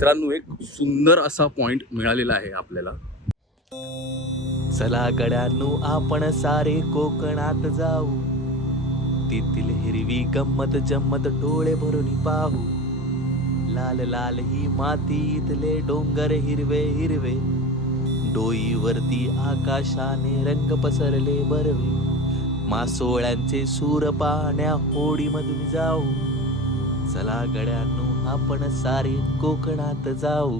मित्रांनो एक सुंदर असा पॉइंट मिळालेला आहे आपल्याला. चला गड्यांनो आपण सारे कोकणात जाऊ, तेथील हिरवी गंमत जम्मत डोळे भरून पाहू. लाल लाल ही माती इथले डोंगर हिरवे हिरवे, डोईवरती आकाशाने रंग पसरले बरवे. मासोळ्यांचे सूर पाहण्या होडीमधून जाऊ, चला गड्यांनो आपण सारे कोकणात जाऊ.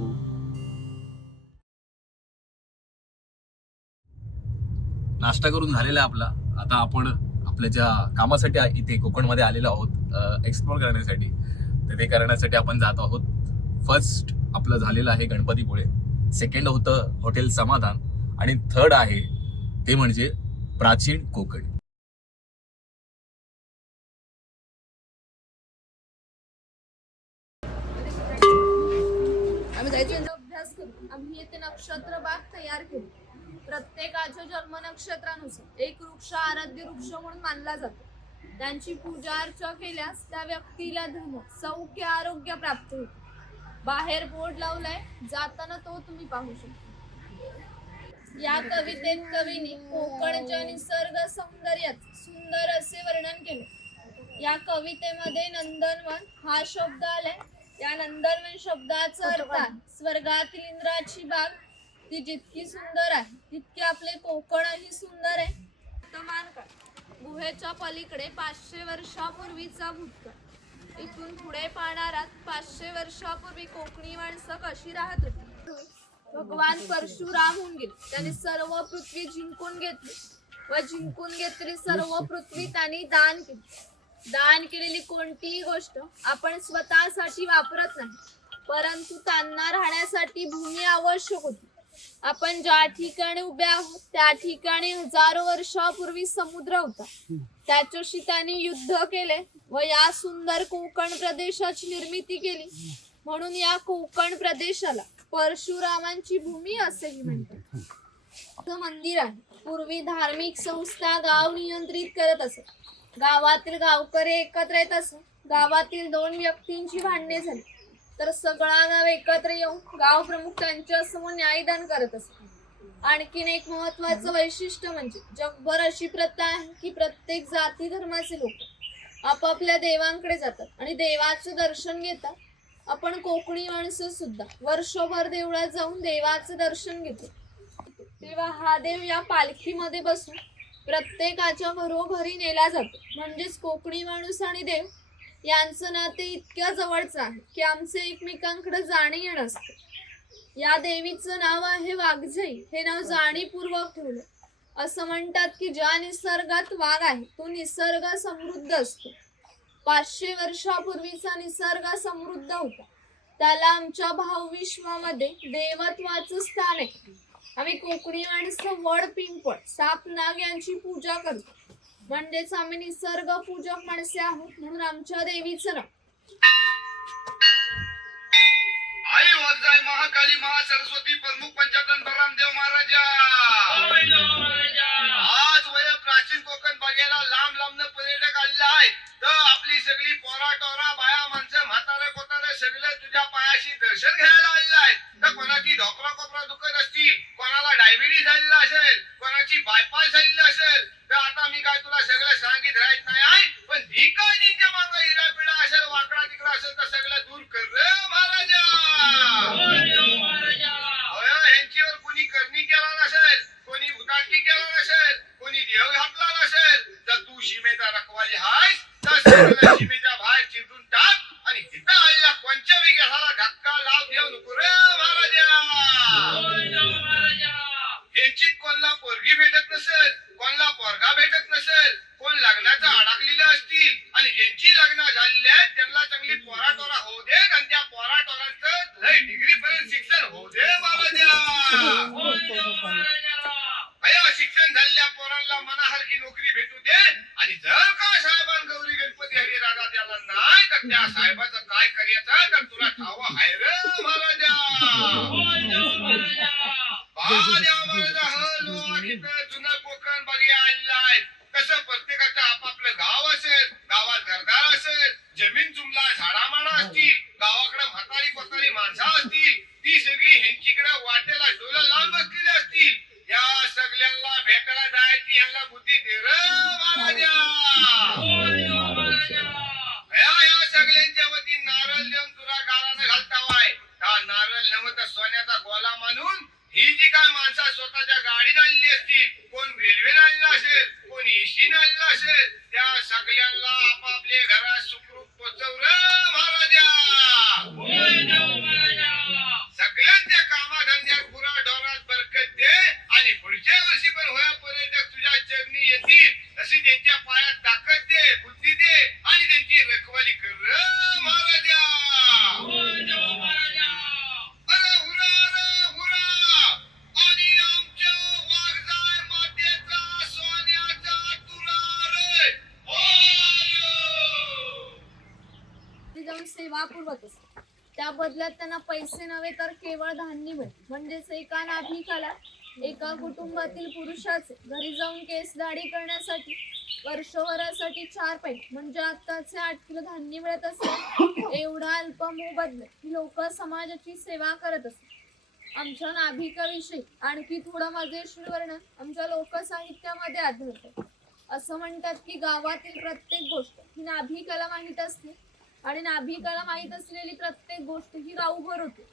नाश्ता करून झालेला आपला. आता आपण आपल्या ज्या कामासाठी इथे कोकणमध्ये आलेलो आहोत एक्सप्लोर करण्यासाठी, तर ते करण्यासाठी आपण जात आहोत. फर्स्ट आपलं झालेलं आहे गणपतीपुळे, सेकंड होतं हॉटेल समाधान, आणि थर्ड आहे ते म्हणजे प्राचीन कोकण. आम्ही जायचं अभ्यास करू. आम्ही येथे नक्षत्र बाग तयार केली. प्रत्येकाच्या जन्म नक्षत्रानुसार एक वृक्ष आराध्य वृक्ष म्हणून मानला जातो. त्यांची पूजा अर्चा केल्यास त्या व्यक्तीला धन सौख्य आरोग्य प्राप्त होते. बाहेर बोर्ड लावलाय, जाताना तो तुम्ही पाहू शकता. या कवितेत कवीने कोकणच्या निसर्ग सौंदर्यात सुंदर असे वर्णन केले. या कवितेमध्ये नंदनवन हा शब्द आलाय. या नंदनवन शब्दाचा अर्थ आहे स्वर्गातील इंद्राची बाग. ती जितकी सुंदर आहे तितके आपले कोकणही सुंदर आहे. वर्तमान काळ, गुहेच्या पलीकडे 500 वर्षापूर्वीचा भूतकाळ. इथून पुढे पाहणारात 500 वर्षापूर्वी कोकणी माणसं कशी राहत होती. भगवान परशुराम होऊन गेले. त्यांनी सर्व पृथ्वी जिंकून घेतली व जिंकून घेतलेली सर्व पृथ्वी त्यांनी दान केली. दान केलेली कोणतीही गोष्ट आपण स्वतःसाठी वापरत नाही, परंतु त्यांना राहण्यासाठी भूमी आवश्यक होती. आपण ज्या ठिकाणी उभे आहोत त्या ठिकाणी हजारो वर्षापूर्वी समुद्र होता. त्याच्याशी त्यांनी युद्ध केले व या सुंदर कोकण प्रदेशाची निर्मिती केली. म्हणून या कोकण प्रदेशाला परशुरामांची भूमी असेही म्हणतात. मंदिर आहे. पूर्वी धार्मिक संस्था गाव नियंत्रित करत असत. गावातील गावकरी एकत्र येत असत. गावातील 2 व्यक्तींची भांडणे झाली तर सगळा गाव एकत्र येऊन गाव प्रमुख त्यांच्या समोर न्यायदान करत असत. आणखीन एक महत्वाचं वैशिष्ट्य म्हणजे जगभर अशी प्रथा आहे की प्रत्येक जाती धर्माचे लोक आपापल्या देवांकडे जातात आणि देवाचं दर्शन घेतात. आपण कोकणी माणसं सुद्धा वर्षभर देवळात जाऊन देवाचं दर्शन घेतो. तेव्हा हा देव या पालखीमध्ये बसून प्रत्येकाच्या घरोघरी नेला जातो. म्हणजेच कोकणी माणूस आणि देव यांचं नाते इतक्या जवळचं आहे की आमचे एकमेकांकडे जाणे येणं असतं. या देवीचं नाव आहे वाघजाई. हे नाव जाणीवपूर्वक ठेवलं. असं म्हणतात की ज्या निसर्गात वाघ आहे तो निसर्ग समृद्ध असतो. 500 वर्षापूर्वीचा निसर्ग समृद्ध होता. त्याला आमच्या भावविश्वामध्ये देवत्वाचं स्थान आहे. आम्ही कोकणी माणसं वड, पिंपळ, साप, नाग यांची पूजा करतो. म्हणजेच आम्ही निसर्ग पूजक माणसे आहोत. म्हणून आमच्या देवीचं नाव आई वाघजाई, महाकाली, महासरस्वती, प्रमुख पंचाकन बलरामदेव महाराजा. आज वय प्राचीन कोकण बघायला लांब लांबन पर्यटक आलेले आहेत. तर आपली सगळी पोरा टोरा बाया माणसं म्हातारे कोतारे सगळे तुझ्या पायाशी दर्शन घ्यायला आलेले आहेत. तर कोणाची ढोकरा कोपरा दुखत असतील, कोणाला डायबिटीस झालेला असेल, कोणाची बायपास झालेली असेल, तर आता मी काय तुला सगळं सांगित राहत नाही आहे. पण जी काय त्यांच्या मागं हिरा पिढा असेल, वाकडा तिकडा असेल तर सगळं दूर कर रे महाराजा. ह्यांच्यावर कोणी करणी केला नसेल, कोणी भुताटकी केला नसेल, कोणी देव घातला नसेल, तर तू सीमेचा रखवाली हायस. तर सगळं सीमेच्या बाहेर चिंतून टाक आणि तिथं आलेल्या कोणत्याही घराला धक्का लाव देऊ नको रे महाराजा. ह्यांची कोणला पोरगी भेटत नसेल, कोणला पोरगा भेटत नसेल, कोण लग्नाचं अडकलेलं असतील आणि ज्यांची लग्न झालेली आहेत त्यांना चांगली पोराटोरा होऊ दे आणि त्या पोराटोरांचं लय डिग्री पर्यंत शिक्षण होऊ दे महाराजा. शिक्षण झालेल्या पोरांना मनासारखी नोकरी भेटू दे. आणि जर का साहेबां गौरी गणपती हरिराजा द्याला नाही तर त्या साहेबाचं काय करायचं तर तुला ठाव आहे रे महाराजा. जुनं कोकण बघी आलेलं आहे. कसं प्रत्येकाचं आपापलं गाव असेल, गावात घरदार असेल, जमीन जुमला झाडामाडा असतील, गावाकडे म्हातारी कोतारी माणसं असतील, नव्हतं सोन्याचा गोला मानून ही जी काय माणसं स्वतःच्या गाडीने आलेली असतील, कोण रेल्वेने आलेला असेल, कोण एसीने आलेला असेल, त्या सगळ्यांना आपापले घरात सुखरूप पोचव रे महाराजा. सगळ्यांच्या कामाधंद्यात पुरा ढोरात बरकत दे आणि पुढच्या वर्षी पण होया पर्यटक तुझ्या चरणी येतील अशी त्यांच्या पायात ताकद दे, बुद्धी दे आणि त्यांची रखवाली कर रे महाराजा. अरे हुरा रे हुरा आणि आमच्या वाघजाय मातेचा सोन्याचा तुरा रे. ती जाऊन सेवा पुरवत असते. त्या बदल्यात त्यांना पैसे नव्हे तर केवळ धान्य मिळते. म्हणजेच एका नाभिकाला एका कुटुंबातील पुरुषाचे घरी जाऊन केस दाढी करण्यासाठी वर्षभरासाठी 4 पैसे म्हणजे आताचे 8 किलो धान्य मिळत असेल. एवढा अल्प मोबदल्यात ही लोक समाजाची सेवा करत असतात. आमच्या नाभिकाविषयी आणखी थोडं मजेशीर वर्णन आमच्या लोकसाहित्यामध्ये आढळतं. असं म्हणतात की गावातील प्रत्येक गोष्ट ही नाभिकाला माहीत असते आणि नाभिकाला माहीत असलेली प्रत्येक गोष्ट ही गावभर होते.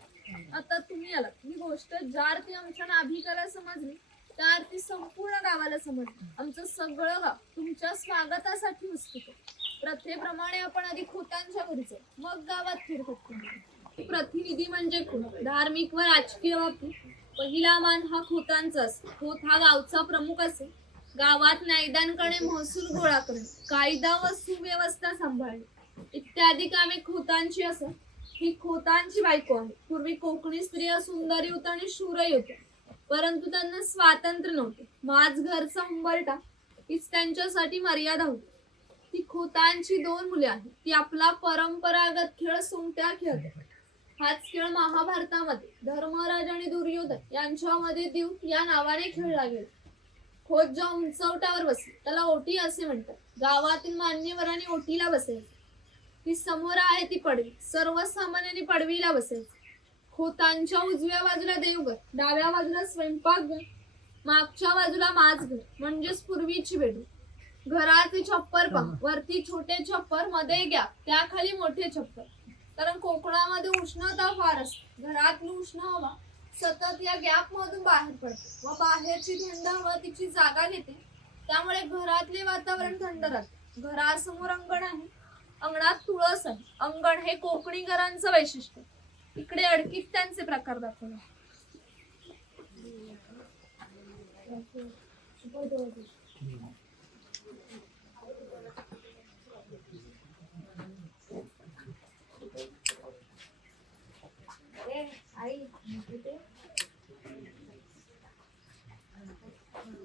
आता तुम्ही आलात, ही गोष्ट ज्या अर्थी आमच्या नाभिकाला समजली त्या अर्थी संपूर्ण गावाला समजली. आमचं सगळं गाव तुमच्या स्वागतासाठी उत्सुक आहे. प्रथेप्रमाणे आपण आधी खोतांच्या घरी जाऊ, मग गावात फिरफटतो. प्रतिनिधी म्हणजे खोत. धार्मिक व राजकीय बाबतीत पहिला मान हा खोतांचा असतो. खोत हा गावचा प्रमुख असेल. गावात न्यायदान करणे, महसूल गोळा करणे, कायदा व सुव्यवस्था सांभाळणे इत्यादी कामे खोतांची असत. ही खोतांची बायको आहे. पूर्वी कोकणी स्त्रिया सुंदरी होत्या आणि शूरही होत्या, परंतु त्यांना स्वातंत्र्य नव्हते. माझ घरचा उंबरठा हीच त्यांच्यासाठी मर्यादा होती. ती खोतांची 2 मुले आहेत. ती आपला परंपरागत खेळ सोंगट्या खेळतात. हाच खेळ महाभारतामध्ये धर्मराज आणि दुर्योधन यांच्यामध्ये देव या नावाने खेळला गेला. खोत ज्या उंचवट्यावर बसली त्याला ओटी असे म्हणतात. गावातील मान्यवरांनी ओटीला बसायचे. ती समोर आहे ती पडवी. सर्वसामान्यांनी पडवीला बसायचे. खोतांच्या उजव्या बाजूला देवघर, डाव्या बाजूला स्वयंपाकघर, मागच्या बाजूला माझघर म्हणजेच पूर्वीची बेडूक. घराचे छप्पर पहा. वरती छोटे छप्पर, मध्ये गॅप, त्याखाली मोठे छप्पर. कारण कोकणामध्ये उष्णता फार असते. घरातली उष्ण हवा सतत या गॅप मधून बाहेर पडते व बाहेरची थंड हवा तिची जागा घेते. त्यामुळे घरातले वातावरण थंड राहते. घरासमोर अंगण आहे. अंगणात तुळस आहे. अंगण हे कोकणी घरांचं वैशिष्ट्य. इकडे अडकीत त्यांचे प्रकार दाखवले.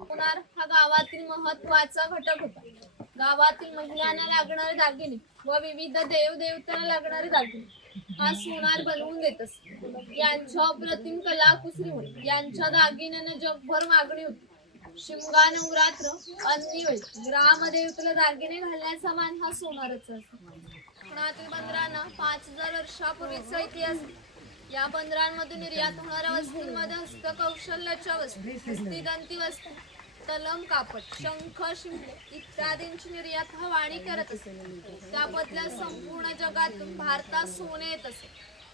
सोनार हा गावातील महत्वाचा घटक होता. गावातील महिलांना लागणारे दागिने व विविध देवदेवतांना लागणारे दागिने हा सोनार बनवून देत असतो. यांच्या अप्रतिम कलाकुसरीमुळे यांच्या दागिन्यांना जगभर मागणी होती. शिमगा, नवरात्र, अन्नीवेळी ग्रामदेवतेला दागिने घालण्याचा मान हा सोनाराचा असतो. कोकणातील बंदरांना 5000 वर्षापूर्वीचा इतिहास. या बंदरांमधून निर्यात होणाऱ्या वस्तूंमध्ये हस्तकौशल्याच्या वस्तू, हस्तिदंती वस्तू, तलम कापड, शंख, शिंपले इत्यादींची निर्यात हा वाणी करत असेल. त्याबदल्यात संपूर्ण जगातून भारतात सोने येत असे.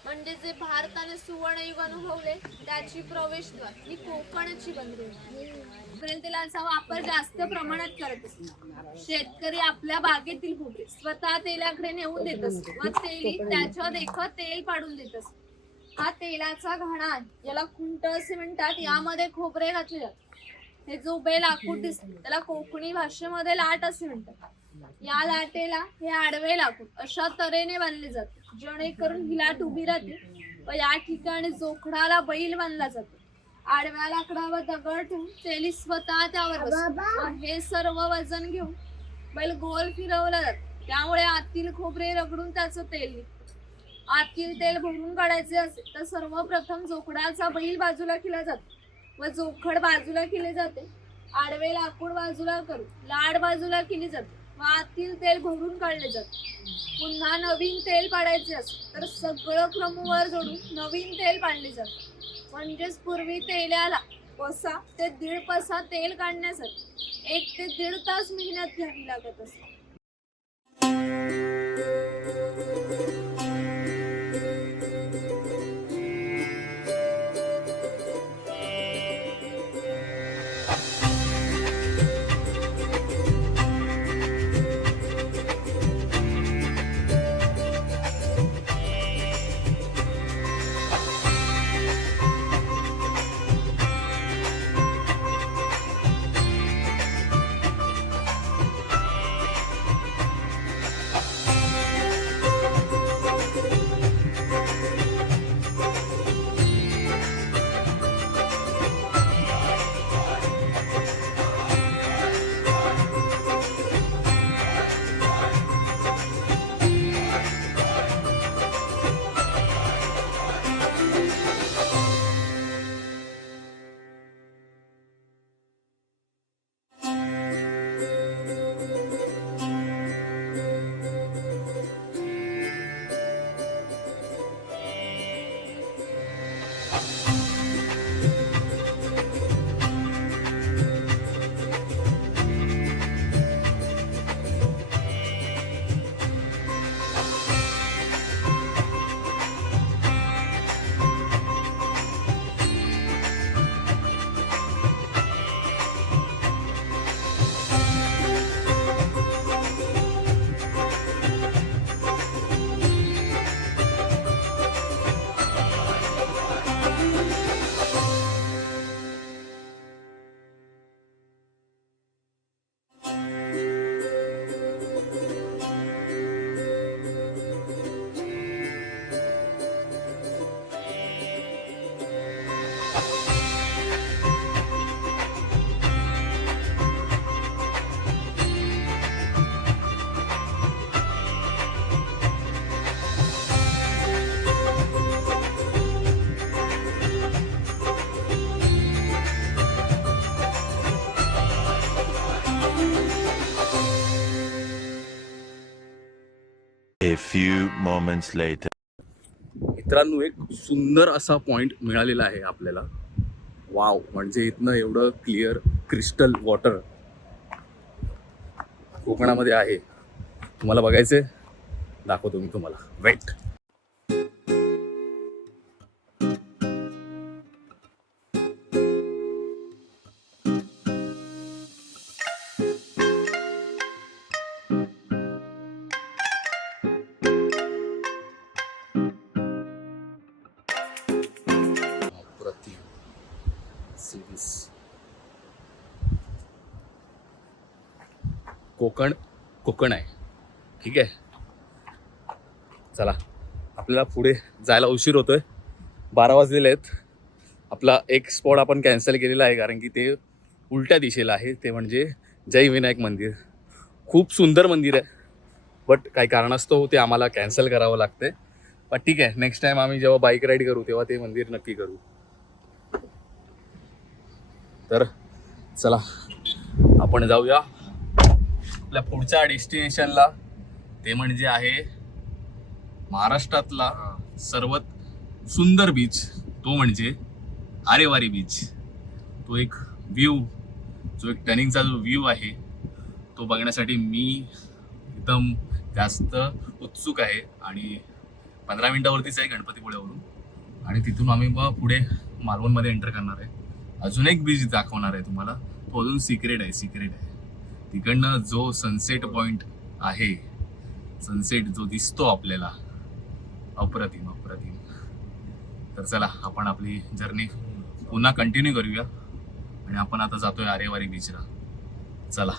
म्हणजे जे भारताने सुवर्णयुग अनुभवले त्याची प्रवेशद्वार ही कोकणची बंदरे. खोबरेल तेलाचा वापर जास्त प्रमाणात करत असतो. शेतकरी आपल्या बागेतील खोबरे स्वतः तेलाकडे नेऊन देत असतो व तेली त्याच्या देखत तेल पाडून देत असतो. हा तेलाचा घाणा आहे. याला खुंट असे म्हणतात. यामध्ये खोबरे घातले जातात. हे जो उभे लाकूड दिसते त्याला कोकणी भाषेमध्ये लाट असे म्हणतात. या लाटेला हे आडवे लाकूड अशा तऱ्हेने बांधले जाते जेणेकरून ही लाट उभी राहते व या ठिकाणी जोखडाला बैल बांधला जातो. आडव्या लाकडावर दगड ठेवून तेली स्वतः त्यावर बसते. हे सर्व वजन घेऊन बैल गोल फिरवला जातो. त्यामुळे आतील खोबरे रगडून त्याचं तेल निघतं. आतील तेल भरून काढायचे असेल तर सर्वप्रथम जोखडाचा बैल बाजूला केला जातो व जोखड बाजूला केले जाते. आडवे लाकूड बाजूला करून लाड बाजूला केली जाते व आतील तेल भरून काढले जाते. पुन्हा नवीन तेल पाडायचे असेल तर सगळं क्रमवार जोडून नवीन तेल पाडले जाते. म्हणजेच पूर्वी तेलाला पसा ते 1.5 पसा तेल काढण्यासाठी 1 ते 1.5 तास मेहनत घ्यावी लागत असे. few moments later. मित्रांनो, एक सुंदर असा पॉइंट मिळालेला आहे आपल्याला. वाव, म्हणजे इथनं एवढं क्लिअर क्रिस्टल वॉटर कोकणामध्ये आहे. तुम्हाला बघायचंय, दाखवतो मी तुम्हाला. वेट. कोकण आहे. ठीक आहे, चला आपल्याला पुढे जायला उशीर होतोय. 12 वाजलेले आहेत. आपला एक स्पॉट आपण कॅन्सल केलेला आहे कारण की ते उलट्या दिशेला आहे. ते म्हणजे जय विनायक मंदिर. खूप सुंदर मंदिर आहे, बट काही कारणास्तव ते आम्हाला कॅन्सल करावं लागतंय. पण ठीक आहे, नेक्स्ट टाइम आम्ही जेव्हा बाईक राईड करू तेव्हा ते मंदिर नक्की करू. तर चला आपण जाऊया आपल्या पुढच्या डेस्टिनेशनला. ते म्हणजे आहे महाराष्ट्रातला सर्वात सुंदर बीच, तो म्हणजे आरेवारी बीच. तो एक व्ह्यू, जो एक टर्निंगचा जो व्ह्यू आहे तो बघण्यासाठी मी एकदम जास्त उत्सुक आहे. आणि 15 मिनिटावरतीच आहे गणपतीपुळ्यावरून, आणि तिथून आम्ही मग पुढे मालवणमध्ये एंटर करणार आहे. अजून एक बीच दाखवणार आहे तुम्हाला, तो अजून सिक्रेट आहे. तिकडनं जो सनसेट पॉइंट आहे, सनसेट जो दिसतो आपल्याला, अप्रतिम. तर चला आपण आपली जर्नी पुन्हा कंटिन्यू करूया. आणि आपण आता जातोय आरेवारी बीचला. चला.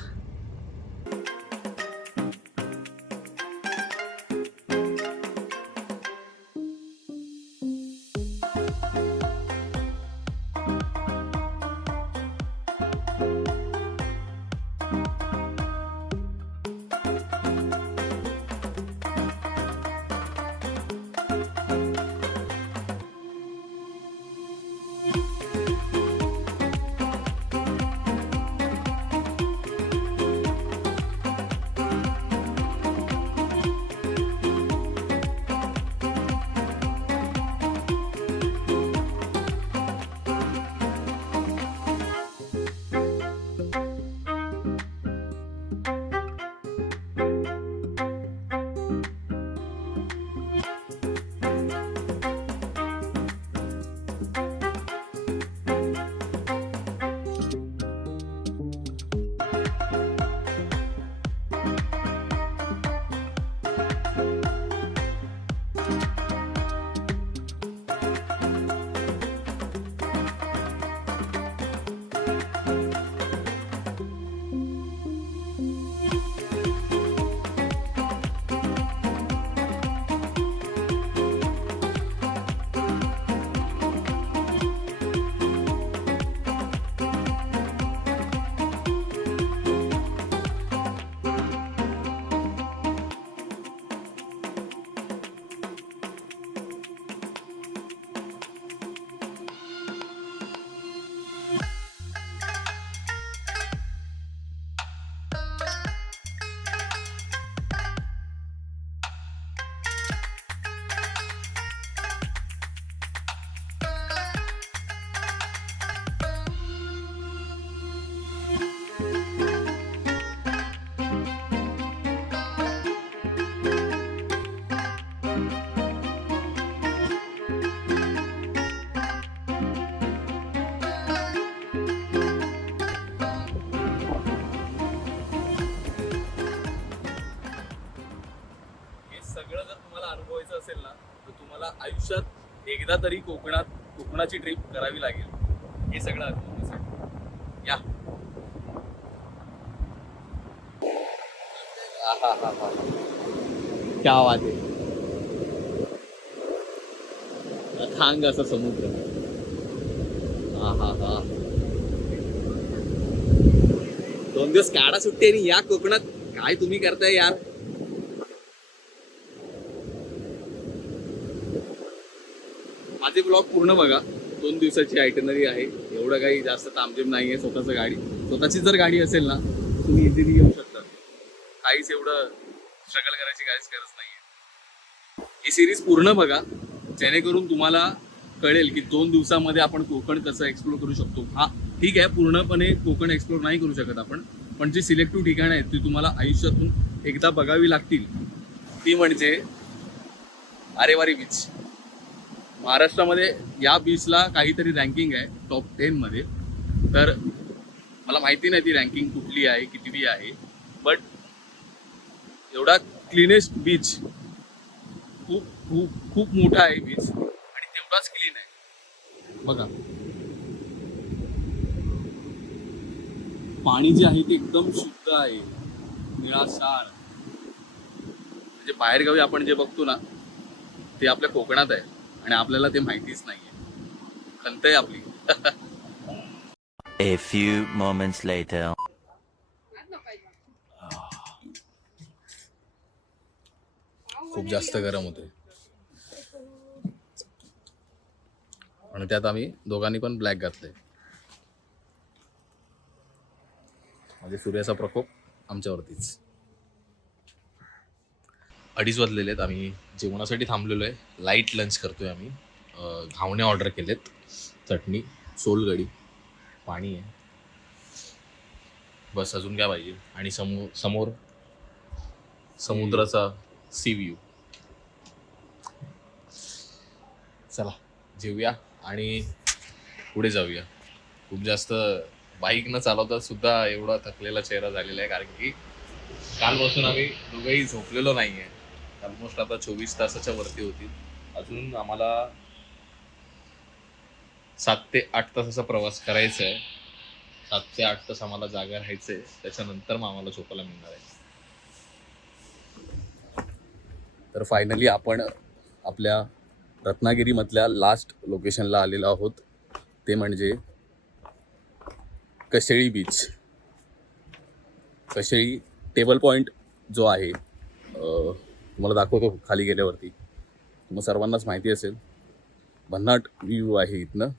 अनुभवायचं असेल ना, तर तुम्हाला आयुष्यात एकदा तरी कोकणाची ट्रिप करावी लागेल. हे सगळं अनुभवण्यासाठी या. क्या बात आहे. अथांग असा समुद्र. हा 2 दिवस काढा सुट्टी आणि या कोकणात. काय तुम्ही करताय यार. माझे ब्लॉग पूर्ण बघा. 2 दिवसाची आयटनरी आहे. एवढं काही जास्त तामझेम नाहीये. स्वतःची जर गाडी असेल ना, तुम्ही इझिली येऊ शकता. काहीच एवढं स्ट्रगल करायची काहीच गरज नाहीये. ही सिरीज पूर्ण बघा, जेणेकरून तुम्हाला कळेल की 2 दिवसामध्ये आपण कोकण कसं एक्सप्लोर करू शकतो. हा ठीक आहे, पूर्णपणे कोकण एक्सप्लोर नाही करू शकत आपण, पण जी सिलेक्टिव्ह ठिकाणं आहेत ती तुम्हाला आयुष्यातून एकदा बघावी लागतील. ती म्हणजे आरेवारी बीच. महाराष्ट्रामध्ये या बीचला काहीतरी रँकिंग आहे टॉप 10 मध्ये. तर मला माहिती नाही ती रँकिंग कुठली आहे, कितवी आहे, बट एवढा क्लीनेस्ट बीच, खूप खूप खूप मोठा आहे बीच आणि तेवढाच क्लीन आहे. बघा पाणी जे आहे ते एकदम शुद्ध आहे, निळाशार. म्हणजे बाहेरगावी आपण जे बघतो ना ते आपल्या कोकणात आहे आणि आपल्याला ते माहितीच नाहीये. खंत आहे आपली. A few moments later. खूप जास्त गरम होते आणि त्यात आम्ही दोघांनी पण ब्लॅक घातले. म्हणजे सूर्याचा प्रकोप आमच्यावरतीच. 2:30 वाजलेले आहेत. आम्ही जेवणासाठी थांबलेलो आहे. लाईट लंच करतोय आम्ही. घावणे ऑर्डर केलेत, चटणी, सोलकढी, पाणी आहे, बस. अजून काय पाहिजे? आणि समोर समुद्राचा सी व्ह्यू. चला जेवूया आणि पुढे जाऊया. खूप जास्त बाईक न चालवता सुद्धा एवढा थकलेला चेहरा झालेला आहे, कारण की कालपासून आम्ही दोघंही झोपलेलो नाही आहे. ऑलमोस्ट आता 24 तासाच्या वरती होती. अजून आम्हाला 7 ते 8 तासाचा प्रवास करायचा आहे. 7 ते 8 तास आम्हाला जागा राहायचं आहे, त्याच्यानंतर मग आम्हाला झोपायला मिळणार आहे. तर फायनली आपण आपल्या रत्नागिरीमधल्या लास्ट लोकेशनला आलेलो आहोत. ते म्हणजे Kasheli beach. Kasheli table point जो आहे, तुम्हाला दाखवतो खाली गेल्यावरती. तुम्हाला सर्वांनाच माहिती असेल, भन्नाट व्ह्यू आहे इथनं.